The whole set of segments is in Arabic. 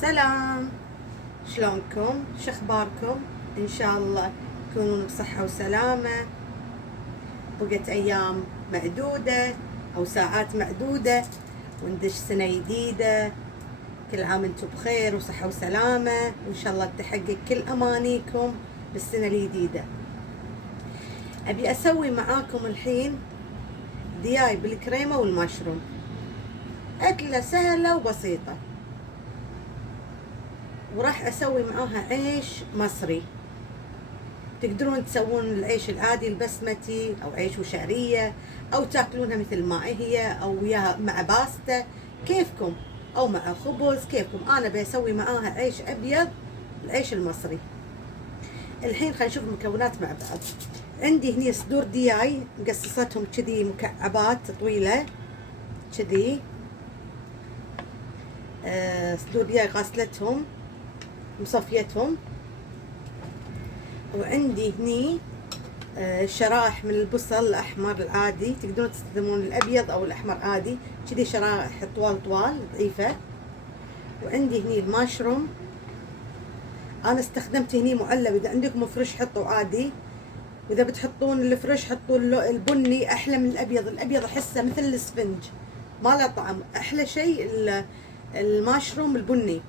سلام، شلونكم؟ شخباركم؟ ان شاء الله تكونون بصحة وسلامة. بقت ايام معدودة او ساعات معدودة وندش سنة جديدة. كل عام انتم بخير وصحة وسلامة، وان شاء الله تحقق كل امانيكم بالسنة الجديدة. ابي اسوي معاكم الحين دياي بالكريمة والمشروم، اكلة سهلة وبسيطة، وراح اسوي معاها عيش مصري. تقدرون تسوون العيش العادي البسمتي او عيش وشعرية، او تاكلونها مثل ما هي، او وياها مع باستا، كيفكم، او مع خبز، كيفكم. انا بسوي معاها عيش ابيض، العيش المصري. الحين خلينا نشوف المكونات مع بعض. عندي هني صدور دياي مقصصتهم كذي مكعبات طويلة كذي. صدور دياي غاسلتهم مصفيتهم. وعندي هني شرائح من البصل الأحمر العادي، تقدرون تستخدمون الأبيض أو الأحمر عادي، كذي شرائح طوال طوال ضعيفة. وعندي هني الماشروم، أنا استخدمت هني معلب، إذا عندكم فريش حطوا عادي، وإذا بتحطون الفريش حطوا البني أحلى من الأبيض. الأبيض أحسه مثل الإسفنج ما له طعم، أحلى شيء الماشروم البني.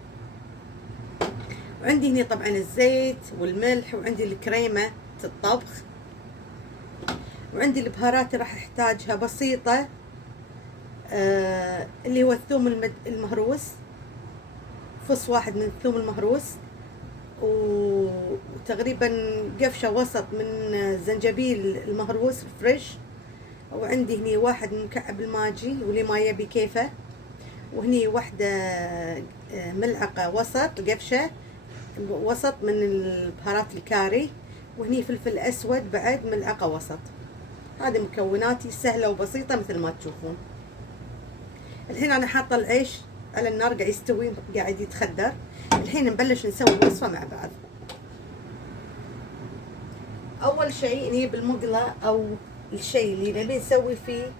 وعندي هني طبعا الزيت والملح، وعندي الكريمة الطبخ، وعندي البهارات راح احتاجها بسيطة. اللي هو الثوم المهروس، فص واحد من الثوم المهروس، وتقريبا قفشة وسط من الزنجبيل المهروس فريش. وعندي هني واحد من مكعب الماجي، واللي ما يبي كيفه. وهني واحدة ملعقة وسط قفشة وسط من البهارات الكاري. وهني فلفل أسود بعد ملعقة وسط. هذه مكوناتي سهلة وبسيطة مثل ما تشوفون. الحين أنا حاطة العيش على النار قاعد يستوي، قاعد يتخدر. الحين نبلش نسوي الوصفة مع بعض. أول شيء نجيب المقلة أو الشيء اللي نبي نسوي فيه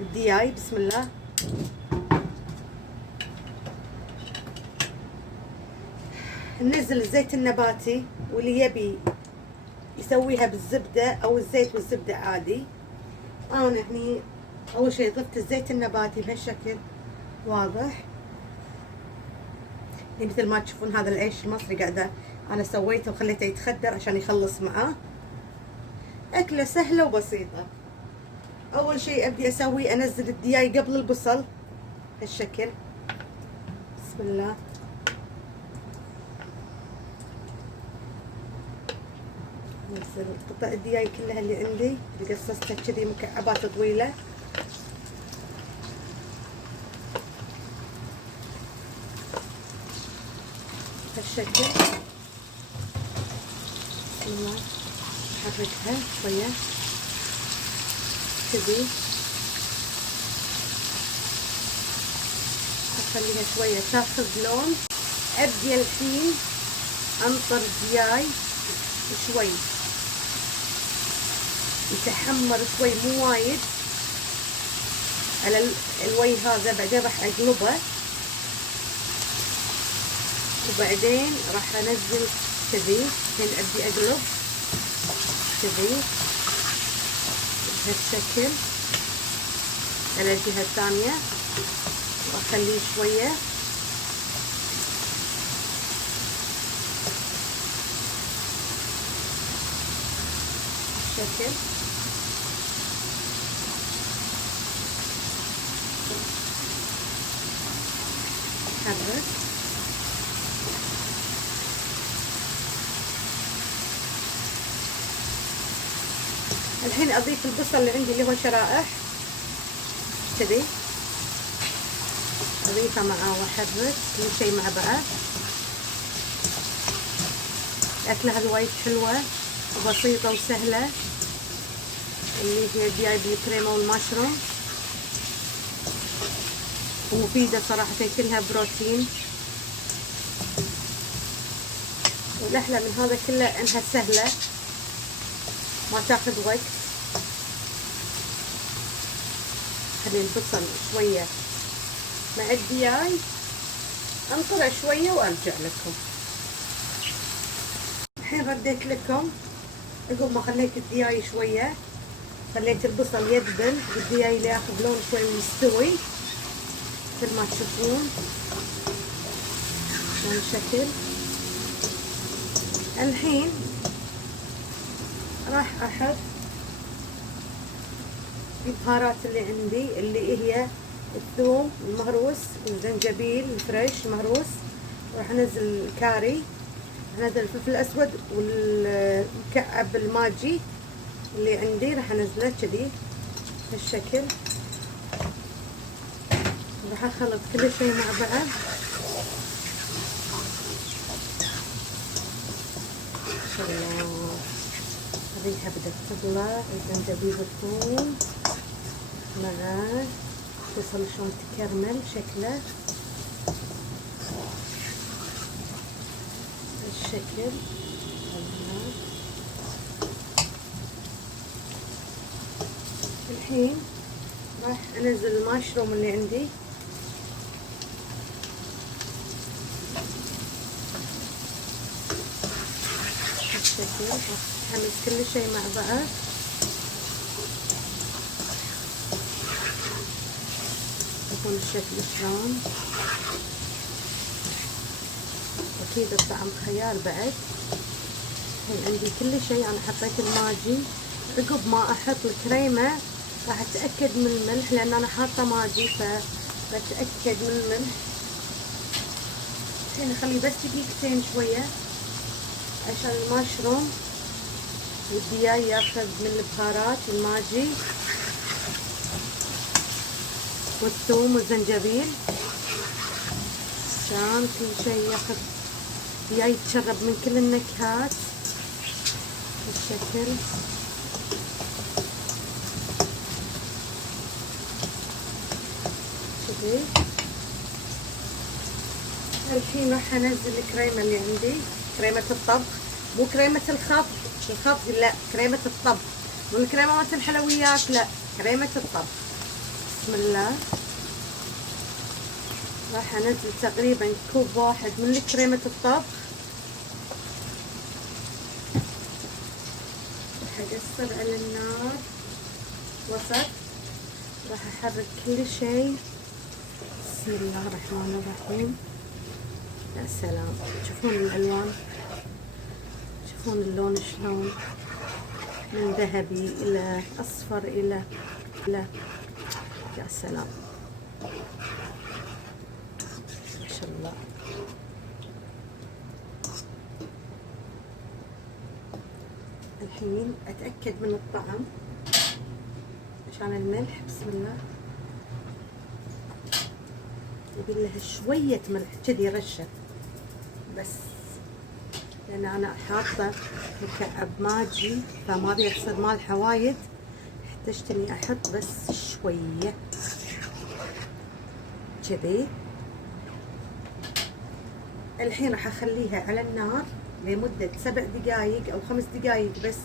الدياي. بسم الله. ننزل الزيت النباتي، واللي يبي يسويها بالزبدة أو الزيت والزبدة عادي. أنا هني أول شيء ضفت الزيت النباتي بهالشكل واضح. مثل ما تشوفون هذا العيش المصري قاعدة أنا سويته وخليته يتخدر عشان يخلص معاه. أكلة سهلة وبسيطة. أول شيء أبدي أسوي أنزل الدياي قبل البصل هالشكل. بسم الله. نزل قطع الدياي كلها اللي عندي، اللي قصصتها كذي مكعبات طويلة. هالشكل. بسم الله. أحركها شوية كذي، أخليها شوية تاخذ لون. أبدي الحين أنطر الدياي شوي يتحمر شوي، مو وايد على الوي هذا. بعدين راح أقلبه، وبعدين راح أنزل كذي. الحين أبدي أقلب كذي بهالشكل على الجهة الثانية، وأخليه شوية. شكل حرك. الحين اضيف البصل اللي عندي اللي هو شرائح كذي، اضيفه معاه واحرك كل شيء مع بعض. الاكله هذه وايد حلوه وبسيطه وسهله، اللي هي دياي بالكريمه والمشروم، ومفيده صراحه، كلها بروتين. والاحلى من هذا كله انها سهله ما تاخذ وقت. خلي البصل شويه مع الدياي انطره شويه وارجع لكم. الحين رديت لكم عقب ما خليت الدياي شويه، خليت البصل يدبل والدياي ياخذ لون شوي ويستوي مثل ما تشوفون شلون الشكل. الحين راح احط البهارات اللي عندي اللي هي الثوم المهروس والزنجبيل الفريش المهروس، وراح انزل الكاري، انزل الفلفل الاسود والمكعب الماجي اللي عندي راح انزله كذي بالشكل. راح اخلط كل شيء مع بعض. الله الريحه بدأت تطلع، الزنجبيل والثوم مع البصل شلون تكرمل شكله بالشكل. الحين راح انزل المشروم اللي عندي، بالشكل راح احمس كل شيء مع بعض. شوفون الشكل شلون، اكيد الطعم خيال بعد. الحين عندي كل شيء، انا حطيت الماجي. عقب ما احط الكريمه راح اتاكد من الملح لان انا حاطه ماجي، فبتاكد من الملح. الحين اخلي بس دقيقتين شويه عشان المشروم والدياي ياخذ من البهارات والماجي والثوم والزنجبيل، عشان كل شيء ياخذ الدياي يتشرب من كل النكهات بالشكل. كذي. الحين راح انزل الكريمه اللي عندي، كريمه الطبخ، مو كريمه الخبز لا، كريمه الطبخ، مو الكريمه مالت الحلويات لا، كريمه الطبخ. بسم الله. راح انزل تقريبا كوب واحد من كريمه الطبخ. راح اقصر على النار وسط، راح احرك كل شيء. بسم الله الرحمن الرحيم. يا سلام، تشوفون الالوان، تشوفون اللون شلون من ذهبي الى اصفر الى يا سلام ما شاء الله. الحين اتاكد من الطعم عشان الملح. بسم الله. يبي لها شويه ملح كذي رشه بس، لان انا حاطه مكعب ماجي فما ابي يصير مالحه وايد، احتجت اني احط بس شويه كذي. الحين راح اخليها على النار لمده 7 دقائق او 5 دقائق بس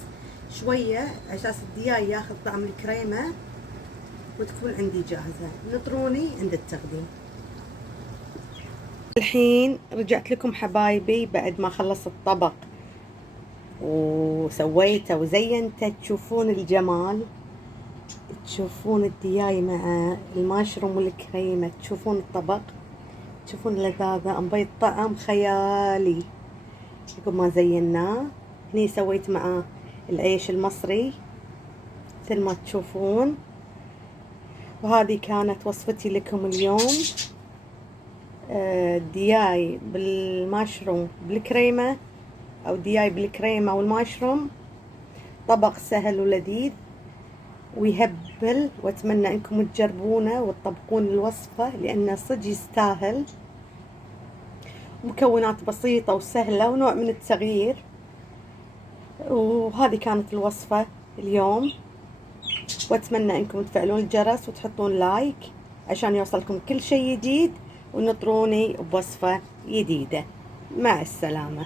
شويه، اساس الدياي ياخذ طعم الكريمه وتكون عندي جاهزه. نطروني عند التقديم. الحين رجعت لكم حبايبي بعد ما خلصت الطبق وسويته وزينته. تشوفون الجمال، تشوفون الدياي مع المشروم والكريمة، تشوفون الطبق، تشوفون اللذاذة، مبيض طعم خيالي. عقب ما زيناه هني سويت معاه العيش المصري مثل ما تشوفون. وهذه كانت وصفتي لكم اليوم، دياي بالمشروم بالكريمة او دياي بالكريمة والمشروم. طبق سهل ولذيذ ويهبل، واتمنى انكم تجربونه وتطبقون الوصفة لانه صدق يستاهل. مكونات بسيطة وسهلة ونوع من التغيير. وهذه كانت الوصفة اليوم، واتمنى انكم تفعلون الجرس وتحطون لايك عشان يوصلكم كل شيء جديد، ونطروني بوصفة جديدة. مع السلامة.